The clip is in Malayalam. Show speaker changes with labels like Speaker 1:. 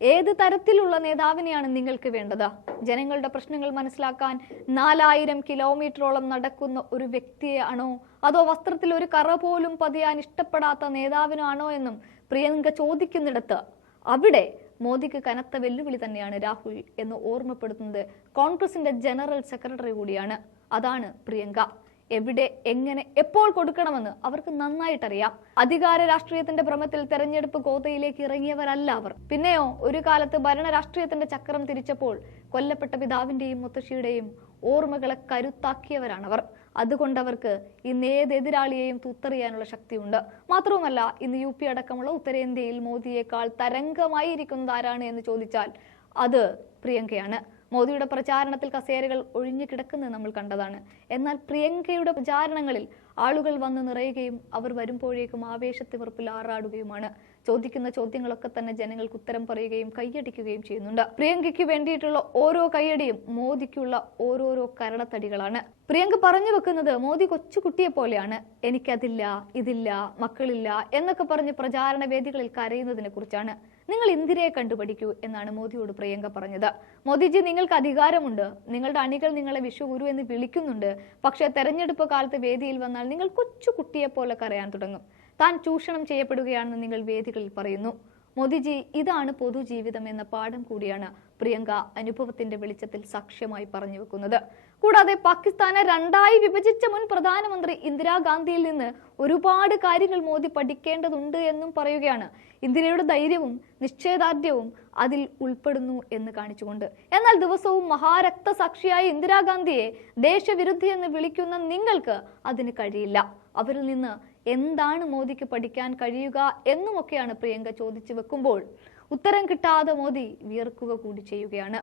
Speaker 1: ഏത് തരത്തിലുള്ള നേതാവിനെയാണ് നിങ്ങൾക്ക് വേണ്ടത്? ജനങ്ങളുടെ പ്രശ്നങ്ങൾ മനസ്സിലാക്കാൻ നാലായിരം കിലോമീറ്ററോളം നടക്കുന്ന ഒരു വ്യക്തിയാണോ? അതോ വസ്ത്രത്തിൽ ഒരു കറ പോലും പതിയാൻ ഇഷ്ടപ്പെടാത്ത നേതാവിനാണോ എന്നും പ്രിയങ്ക ചോദിക്കുന്നിടത്ത് അവിടെ മോദിക്ക് കനത്ത വെല്ലുവിളി തന്നെയാണ് രാഹുൽ എന്ന് ഓർമ്മപ്പെടുത്തുന്നത് കോൺഗ്രസിന്റെ ജനറൽ സെക്രട്ടറി കൂടിയാണ്. അതാണ് പ്രിയങ്ക. എവിടെ എങ്ങനെ എപ്പോൾ കൊടുക്കണമെന്ന് അവർക്ക് നന്നായിട്ടറിയാം. അധികാര രാഷ്ട്രീയത്തിന്റെ ഭ്രമത്തിൽ തെരഞ്ഞെടുപ്പ് ഗോതയിലേക്ക് ഇറങ്ങിയവരല്ല അവർ. പിന്നെയോ ഒരു കാലത്ത് ഭരണ രാഷ്ട്രീയത്തിന്റെ ചക്രം തിരിച്ചപ്പോൾ കൊല്ലപ്പെട്ട പിതാവിന്റെയും മുത്തശ്ശിയുടെയും ഓർമ്മകളെ കരുത്താക്കിയവരാണവർ. അതുകൊണ്ടവർക്ക് ഇന്ന് ഏത് എതിരാളിയെയും തുത്തറിയാനുള്ള ശക്തിയുണ്ട്. മാത്രവുമല്ല ഇന്ന് യു പി അടക്കമുള്ള ഉത്തരേന്ത്യയിൽ മോദിയേക്കാൾ തരംഗമായിരിക്കുന്നത് ആരാണ് എന്ന് ചോദിച്ചാൽ അത് പ്രിയങ്കയാണ്. മോദിയുടെ പ്രചാരണത്തിൽ കസേരകൾ ഒഴിഞ്ഞു കിടക്കുന്നത് നമ്മൾ കണ്ടതാണ്. എന്നാൽ പ്രിയങ്കയുടെ പ്രചാരണങ്ങളിൽ ആളുകൾ വന്ന് നിറയുകയും അവർ വരുമ്പോഴേക്കും ആവേശത്തിമിർപ്പിൽ ആറാടുകയുമാണ്. ചോദിക്കുന്ന ചോദ്യങ്ങളൊക്കെ തന്നെ ജനങ്ങൾക്ക് ഉത്തരം പറയുകയും കൈയടിക്കുകയും ചെയ്യുന്നുണ്ട്. പ്രിയങ്കയ്ക്ക് വേണ്ടിയിട്ടുള്ള ഓരോ കൈയടിയും മോദിക്കുള്ള ഓരോരോ കരടത്തടികളാണ് പ്രിയങ്ക പറഞ്ഞു വെക്കുന്നത് മോദി കൊച്ചുകുട്ടിയെ പോലെയാണ്. എനിക്കതില്ല ഇതില്ല മക്കളില്ല എന്നൊക്കെ പറഞ്ഞ് പ്രചാരണ വേദികളിൽ കരയുന്നതിനെ കുറിച്ചാണ്. നിങ്ങൾ ഇന്ദിരയെ കണ്ടുപഠിക്കൂ എന്നാണ് മോദിയോട് പ്രിയങ്ക പറഞ്ഞത്. മോദിജി നിങ്ങൾക്ക് അധികാരമുണ്ട്. നിങ്ങളുടെ അണികൾ നിങ്ങളെ വിശ്വഗുരു എന്ന് വിളിക്കുന്നുണ്ട്. പക്ഷേ തെരഞ്ഞെടുപ്പ് കാലത്ത് വേദിയിൽ വന്നാൽ നിങ്ങൾ കൊച്ചു കുട്ടിയെ പോലെ കരയാൻ തുടങ്ങും. താൻ ചൂഷണം ചെയ്യപ്പെടുകയാണെന്ന് നിങ്ങൾ വേദികളിൽ പറയുന്നു. മോദിജി ഇതാണ് പൊതുജീവിതം എന്ന പാഠം കൂടിയാണ് പ്രിയങ്ക അനുഭവത്തിന്റെ വെളിച്ചത്തിൽ സാക്ഷ്യമായി പറഞ്ഞു വെക്കുന്നത്. കൂടാതെ പാകിസ്ഥാനെ രണ്ടായി വിഭജിച്ച മുൻ പ്രധാനമന്ത്രി ഇന്ദിരാഗാന്ധിയിൽ നിന്ന് ഒരുപാട് കാര്യങ്ങൾ മോദി പഠിക്കേണ്ടതുണ്ട് എന്നും പറയുകയാണ്. ഇന്ദിരയുടെ ധൈര്യവും നിശ്ചയദാർഢ്യവും അതിൽ ഉൾപ്പെടുന്നു എന്ന് കാണിച്ചുകൊണ്ട്. എന്നാൽ ദിവസവും മഹാരക്തസാക്ഷിയായ ഇന്ദിരാഗാന്ധിയെ ദേശവിരുദ്ധി എന്ന് വിളിക്കുന്ന നിങ്ങൾക്ക് അതിന് കഴിയില്ല. അവരിൽ നിന്ന് എന്താണ് മോദിക്ക് പഠിക്കാൻ കഴിയുക എന്നുമൊക്കെയാണ് പ്രിയങ്ക ചോദിച്ചു വെക്കുമ്പോൾ ഉത്തരം കിട്ടാതെ മോദി വിയർക്കുക കൂടി ചെയ്യുകയാണ്.